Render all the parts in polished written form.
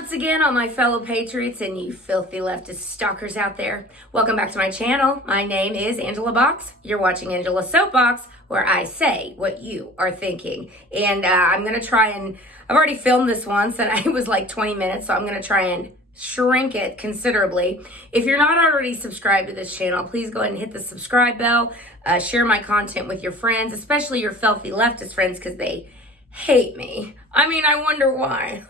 once again, all my fellow patriots and you filthy leftist stalkers out there. Welcome back to my channel. My name is Angela Box. You're watching Angela's Soapbox, where I say what you are thinking. And I'm going to try and, I've already filmed this once and it was like 20 minutes, so I'm going to try and shrink it considerably. If you're not already subscribed to this channel, please go ahead and hit the subscribe bell. Share my content with your friends, especially your filthy leftist friends, because they hate me. I mean, I wonder why.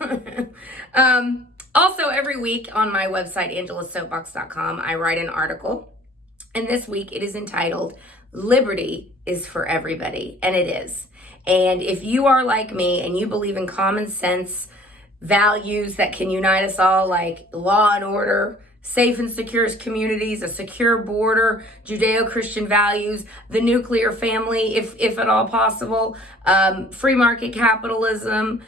Also, every week on my website, angelasoapbox.com, I write an article. And this week it is entitled, Liberty is for Everybody. And it is. And if you are like me and you believe in common sense values that can unite us all, like law and order, safe and secure communities, a secure border, Judeo-Christian values, the nuclear family, if at all possible, free market capitalism,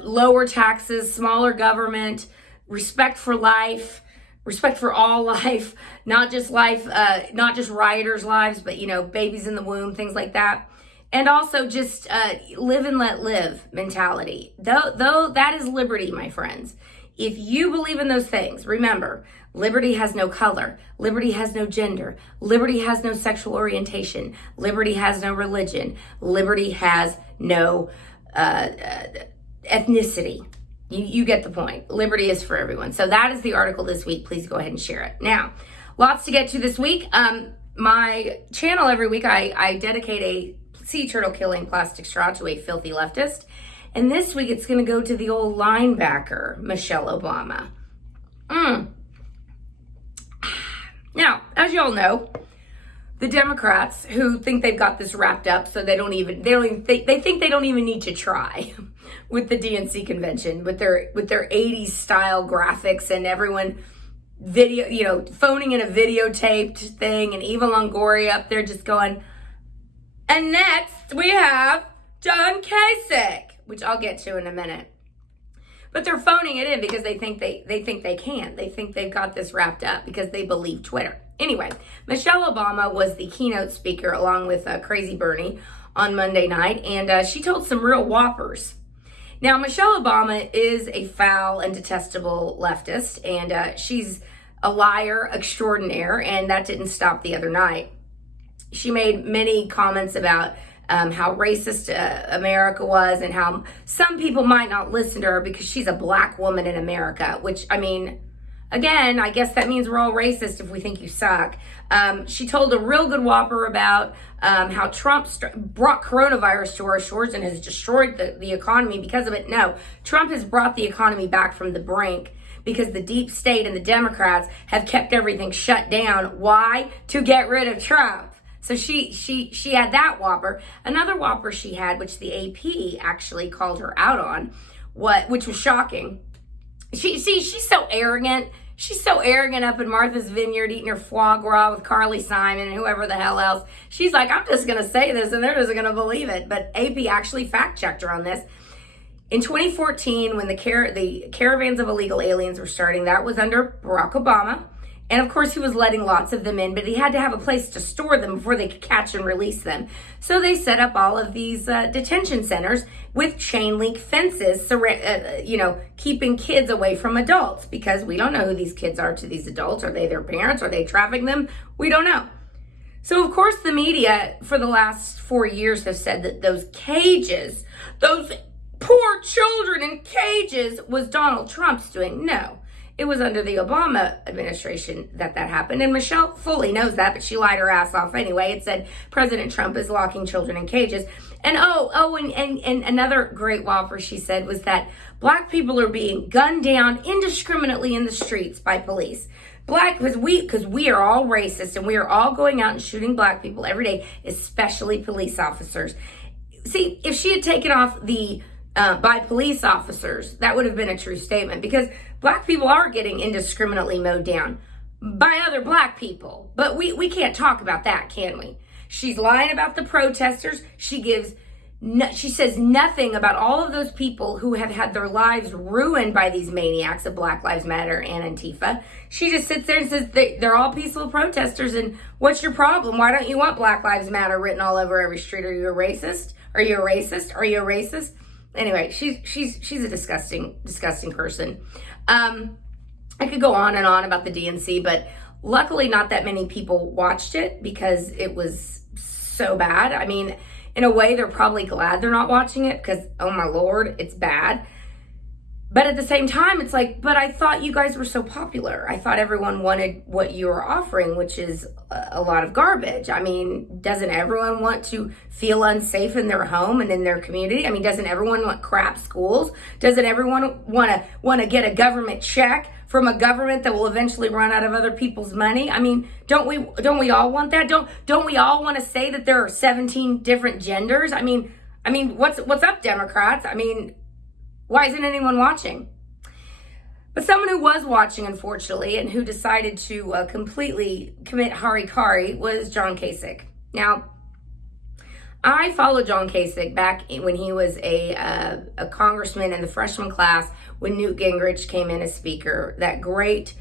lower taxes, smaller government, respect for life, respect for all life, not just rioters' lives, but, you know, babies in the womb, things like that. And also just live and let live mentality. Though that is liberty, my friends. If you believe in those things, remember, liberty has no color. Liberty has no gender. Liberty has no sexual orientation. Liberty has no religion. Liberty has no ethnicity. You get the point. Liberty is for everyone. So that is the article this week. Please go ahead and share it. Now, lots to get to this week. My channel every week, I dedicate a sea turtle killing plastic straw to a filthy leftist. And this week, it's going to go to the old linebacker, Michelle Obama. Now, as you all know, the Democrats who think they've got this wrapped up, so they think they don't even need to try with the DNC convention, with their 80s style graphics and everyone video, you know, phoning in a videotaped thing, and Eva Longoria up there just going, and next we have John Kasich, which I'll get to in a minute. But they're phoning it in because they think they can. They think they've got this wrapped up because they believe Twitter. Anyway, Michelle Obama was the keynote speaker along with Crazy Bernie on Monday night, and she told some real whoppers. Now, Michelle Obama is a foul and detestable leftist, and she's a liar extraordinaire, and that didn't stop the other night. She made many comments about how racist America was and how some people might not listen to her because she's a black woman in America, which, I mean, again, I guess that means we're all racist if we think you suck. She told a real good whopper about how Trump brought coronavirus to our shores and has destroyed the economy because of it. No, Trump has brought the economy back from the brink because the deep state and the Democrats have kept everything shut down. Why? To get rid of Trump. So she had that whopper. Another whopper she had, which the AP actually called her out on, which was shocking. She's so arrogant. She's so arrogant up in Martha's Vineyard eating her foie gras with Carly Simon and whoever the hell else. She's like, I'm just going to say this and they're just going to believe it. But AP actually fact-checked her on this. In 2014, when the caravans of illegal aliens were starting, that was under Barack Obama. And of course, he was letting lots of them in, but he had to have a place to store them before they could catch and release them. So they set up all of these detention centers with chain link fences, keeping kids away from adults, because we don't know who these kids are to these adults. Are they their parents? Are they trafficking them? We don't know. So of course, the media for the last 4 years have said that those cages, those poor children in cages, was Donald Trump's doing. No. It was under the Obama administration that happened. And Michelle fully knows that, but she lied her ass off anyway. It said President Trump is locking children in cages. And and another great whopper she said was that black people are being gunned down indiscriminately in the streets by police. Because we are all racist and we are all going out and shooting black people every day, especially police officers. See, if she had taken off the by police officers, that would have been a true statement, because black people are getting indiscriminately mowed down by other black people. But we can't talk about that, can we? She's lying about the protesters. She says nothing about all of those people who have had their lives ruined by these maniacs of Black Lives Matter and Antifa. She just sits there and says they're all peaceful protesters, and what's your problem? Why don't you want Black Lives Matter written all over every street? Are you a racist? Are you a racist? Are you a racist? Anyway, she's a disgusting person. I could go on and on about the DNC, but luckily not that many people watched it because it was so bad. I mean, in a way, they're probably glad they're not watching it because, oh my Lord, it's bad. But at the same time, it's like, but I thought you guys were so popular. I thought everyone wanted what you were offering, which is a lot of garbage. I mean, doesn't everyone want to feel unsafe in their home and in their community? I mean, doesn't everyone want crap schools? Doesn't everyone want to get a government check from a government that will eventually run out of other people's money? I mean, don't we all want that? Don't we all want to say that there are 17 different genders? I mean, what's up, Democrats? I mean, why isn't anyone watching? But someone who was watching, unfortunately, and who decided to completely commit harikari was John Kasich. Now, I followed John Kasich back when he was a congressman in the freshman class when Newt Gingrich came in as speaker. That great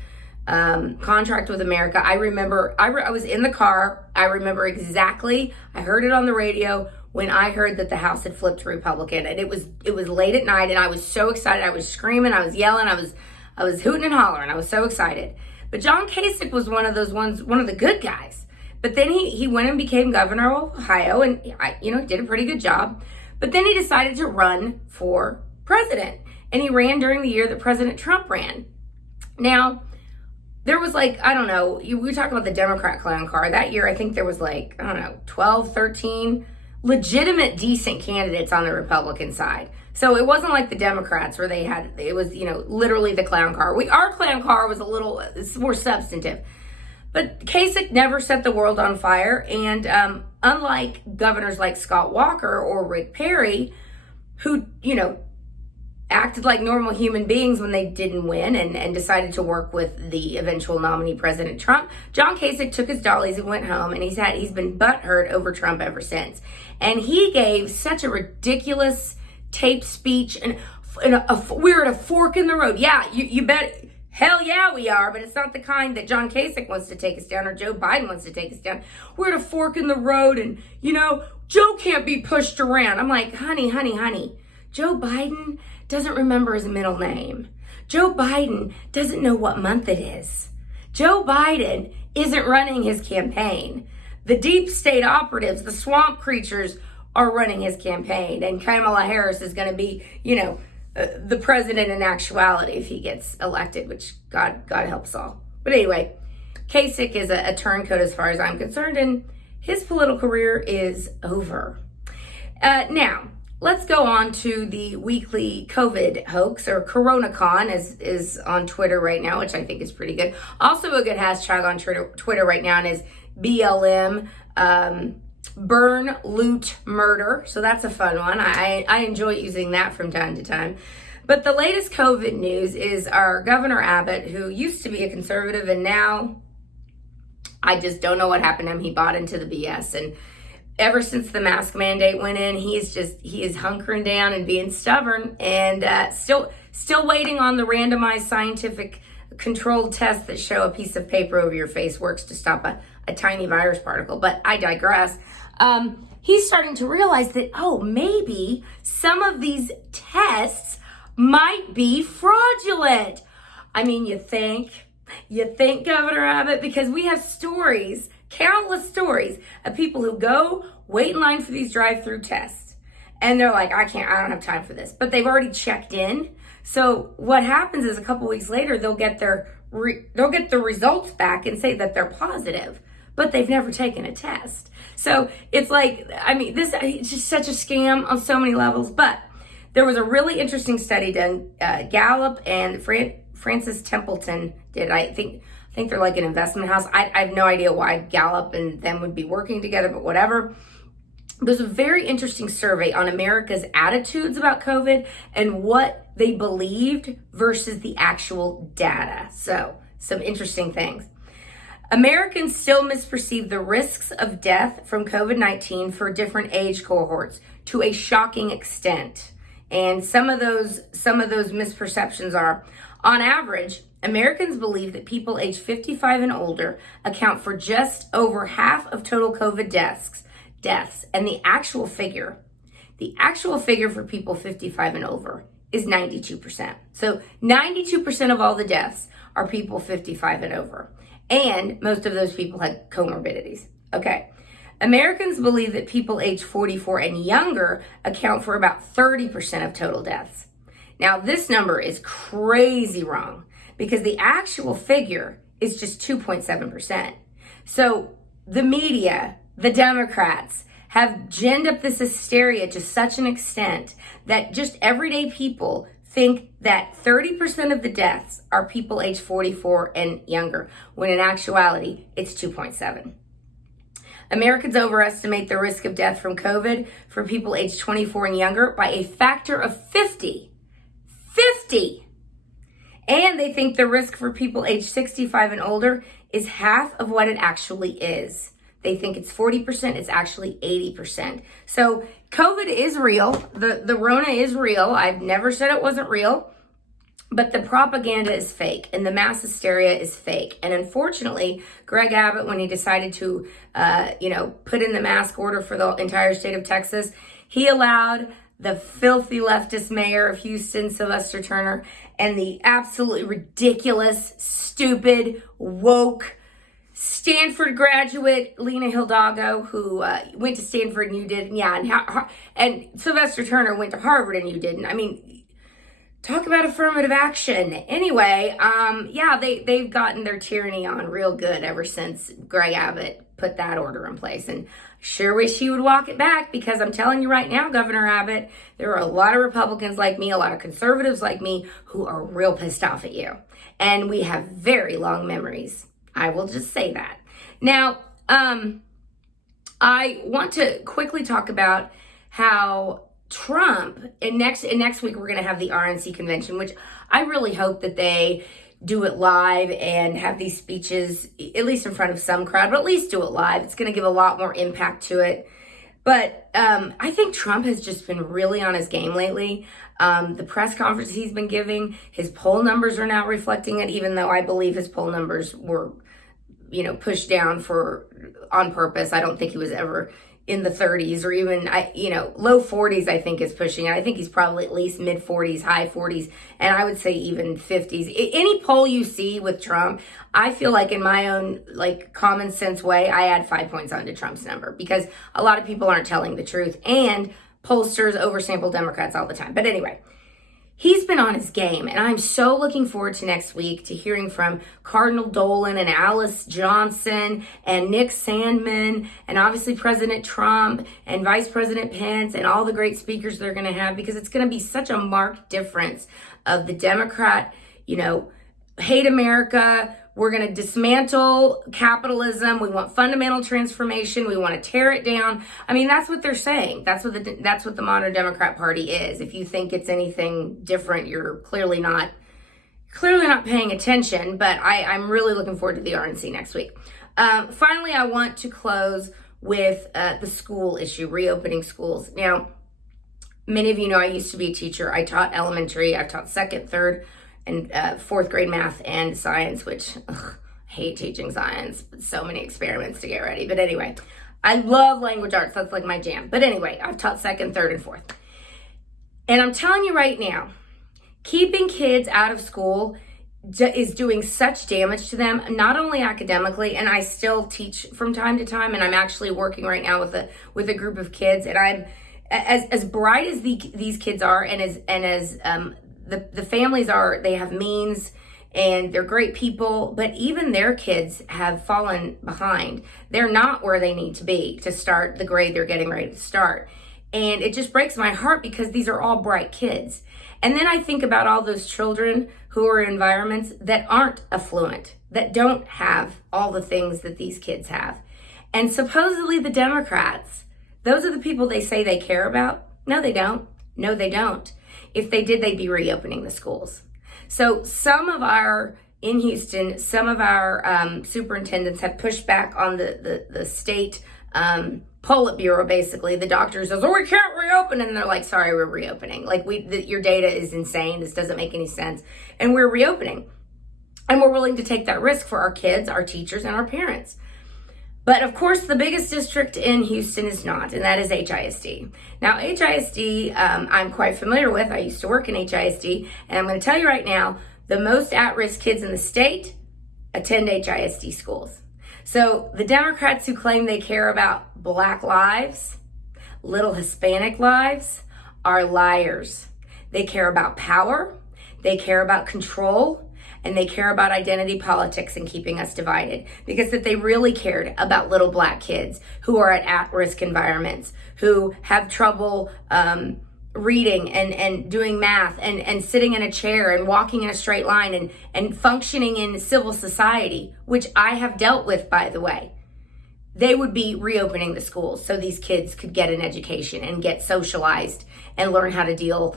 contract with America. I remember, I was in the car. I remember exactly. I heard it on the radio when I heard that the House had flipped Republican, and it was late at night, and I was so excited. I was screaming, I was yelling, I was hooting and hollering. I was so excited. But John Kasich was one of the good guys. But then he went and became governor of Ohio, and did a pretty good job. But then he decided to run for president, and he ran during the year that President Trump ran. Now, there was I don't know, we talk about the Democrat clown car. That year, I think there was 12, 13 legitimate, decent candidates on the Republican side. So it wasn't like the Democrats where it was literally the clown car. Our clown car was it's more substantive. But Kasich never set the world on fire. And unlike governors like Scott Walker or Rick Perry, who, acted like normal human beings when they didn't win and decided to work with the eventual nominee, President Trump, John Kasich took his dollies and went home, and he's been butthurt over Trump ever since. And he gave such a ridiculous taped speech, and we're at a fork in the road. Yeah, you bet. Hell yeah, we are, but it's not the kind that John Kasich wants to take us down or Joe Biden wants to take us down. We're at a fork in the road, and, Joe can't be pushed around. I'm like, honey, Joe Biden doesn't remember his middle name. Joe Biden doesn't know what month it is. Joe Biden isn't running his campaign. The deep state operatives, the swamp creatures, are running his campaign, and Kamala Harris is going to be, the president in actuality if he gets elected, which God helps all. But anyway, Kasich is a turncoat as far as I'm concerned, and his political career is over. Now, let's go on to the weekly COVID hoax, or CoronaCon is on Twitter right now, which I think is pretty good. Also a good hashtag on Twitter right now is BLM, burn, loot, murder. So that's a fun one. I enjoy using that from time to time. But the latest COVID news is our Governor Abbott, who used to be a conservative, and now I just don't know what happened to him. He bought into the BS, and ever since the mask mandate went in, he is hunkering down and being stubborn, and still waiting on the randomized scientific controlled tests that show a piece of paper over your face works to stop a tiny virus particle. But I digress. He's starting to realize that, maybe some of these tests might be fraudulent. I mean, you think, Governor Abbott, because we have stories, countless stories of people who go wait in line for these drive-through tests, and they're like, I don't have time for this, but they've already checked in. So what happens is a couple weeks later, they'll get the results back and say that they're positive, but they've never taken a test. So it's it's just such a scam on so many levels. But there was a really interesting study done, Gallup and Francis Templeton did. I think they're like an investment house. I have no idea why Gallup and them would be working together, but whatever. There's a very interesting survey on America's attitudes about COVID and what they believed versus the actual data. So, some interesting things. Americans still misperceive the risks of death from COVID-19 for different age cohorts to a shocking extent. And some of those misperceptions are, on average, Americans believe that people age 55 and older account for just over half of total COVID deaths, and the actual figure The actual figure for people 55 and over is 92%. So 92% of all the deaths are people 55 and over. And most of those people had comorbidities. Okay. Americans believe that people age 44 and younger account for about 30% of total deaths. Now, this number is crazy wrong because the actual figure is just 2.7%. So the media, the Democrats, have ginned up this hysteria to such an extent that just everyday people think that 30% of the deaths are people age 44 and younger, when in actuality, it's 2.7. Americans overestimate the risk of death from COVID for people age 24 and younger by a factor of 50. 50! And they think the risk for people age 65 and older is half of what it actually is. They think it's 40%, it's actually 80%. So COVID is real. The Rona is real. I've never said it wasn't real. But the propaganda is fake and the mass hysteria is fake. And unfortunately, Greg Abbott, when he decided to, put in the mask order for the entire state of Texas, he allowed the filthy leftist mayor of Houston, Sylvester Turner, and the absolutely ridiculous, stupid, woke Stanford graduate Lena Hidalgo, who went to Stanford and you didn't. Yeah, and Sylvester Turner went to Harvard and you didn't. I mean, talk about affirmative action. Anyway, they've gotten their tyranny on real good ever since Greg Abbott put that order in place. And sure wish he would walk it back, because I'm telling you right now, Governor Abbott, there are a lot of Republicans like me, a lot of conservatives like me, who are real pissed off at you. And we have very long memories. I will just say that. Now, I want to quickly talk about how Trump, and next week we're going to have the RNC convention, which I really hope that they do it live and have these speeches, at least in front of some crowd, but at least do it live. It's going to give a lot more impact to it. But I think Trump has just been really on his game lately. The press conference he's been giving, his poll numbers are now reflecting it, even though I believe his poll numbers were, pushed down on purpose. I don't think he was ever in the 30s or even, low 40s, I think is pushing it. I think he's probably at least mid 40s, high 40s, and I would say even 50s. Any poll you see with Trump, I feel like in my own common sense way, I add 5 points onto Trump's number, because a lot of people aren't telling the truth and pollsters oversample Democrats all the time. But anyway, he's been on his game, and I'm so looking forward to next week to hearing from Cardinal Dolan and Alice Johnson and Nick Sandmann and obviously President Trump and Vice President Pence and all the great speakers they're going to have, because it's going to be such a marked difference of the Democrat, hate America. We're going to dismantle capitalism. We want fundamental transformation. We want to tear it down. I mean, that's what they're saying. That's what the modern Democrat Party is. If you think it's anything different, you're clearly not paying attention. But I'm really looking forward to the RNC next week. Finally, I want to close with the school issue, reopening schools. Now, many of you know I used to be a teacher. I taught elementary. I've taught second, third, and fourth grade math and science, which I hate teaching science, but so many experiments to get ready. But anyway, I love language arts. That's like my jam. But anyway, I've taught second, third, and fourth. And I'm telling you right now, keeping kids out of school is doing such damage to them, not only academically, and I still teach from time to time, and I'm actually working right now with a group of kids, and I'm as bright as these kids are, and as the families are, they have means and they're great people, but even their kids have fallen behind. They're not where they need to be to start the grade they're getting ready to start. And it just breaks my heart, because these are all bright kids. And then I think about all those children who are in environments that aren't affluent, that don't have all the things that these kids have. And supposedly the Democrats, those are the people they say they care about. No, they don't. No, they don't. If they did, they'd be reopening the schools. So in Houston, some of our superintendents have pushed back on the state Politburo, basically. The doctor says, we can't reopen. And they're like, sorry, we're reopening. Your data is insane. This doesn't make any sense. And we're reopening. And we're willing to take that risk for our kids, our teachers, and our parents. But of course, the biggest district in Houston is not, and that is HISD. Now, HISD, I'm quite familiar with. I used to work in HISD, and I'm going to tell you right now, the most at-risk kids in the state attend HISD schools. So the Democrats who claim they care about Black lives, little Hispanic lives, are liars. They care about power, they care about control, and they care about identity politics and keeping us divided. Because if they really cared about little Black kids who are at-risk environments, who have trouble reading and doing math and sitting in a chair and walking in a straight line and functioning in civil society, which I have dealt with, by the way, they would be reopening the schools so these kids could get an education and get socialized and learn how to deal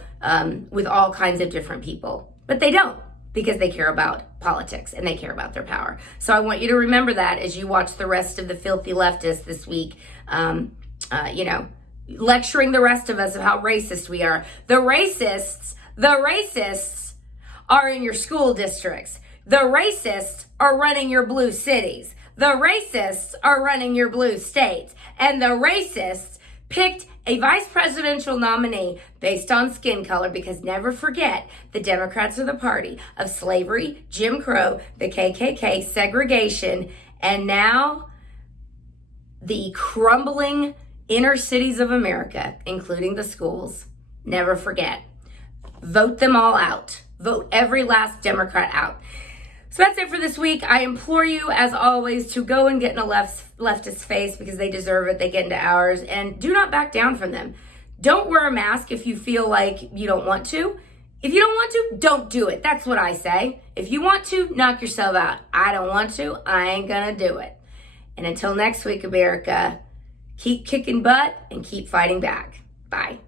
with all kinds of different people. But they don't, because they care about politics and they care about their power. So I want you to remember that as you watch the rest of the filthy leftists this week, lecturing the rest of us of how racist we are. The racists are in your school districts. The racists are running your blue cities. The racists are running your blue states. And the racists picked a vice presidential nominee based on skin color, because never forget, the Democrats are the party of slavery, Jim Crow, the KKK, segregation, and now the crumbling inner cities of America, including the schools. Never forget. Vote them all out. Vote every last Democrat out. So that's it for this week. I implore you, as always, to go and get in a leftist face, because they deserve it. They get into ours. And do not back down from them. Don't wear a mask if you feel like you don't want to. If you don't want to, don't do it. That's what I say. If you want to, knock yourself out. I don't want to. I ain't gonna do it. And until next week, America, keep kicking butt and keep fighting back. Bye.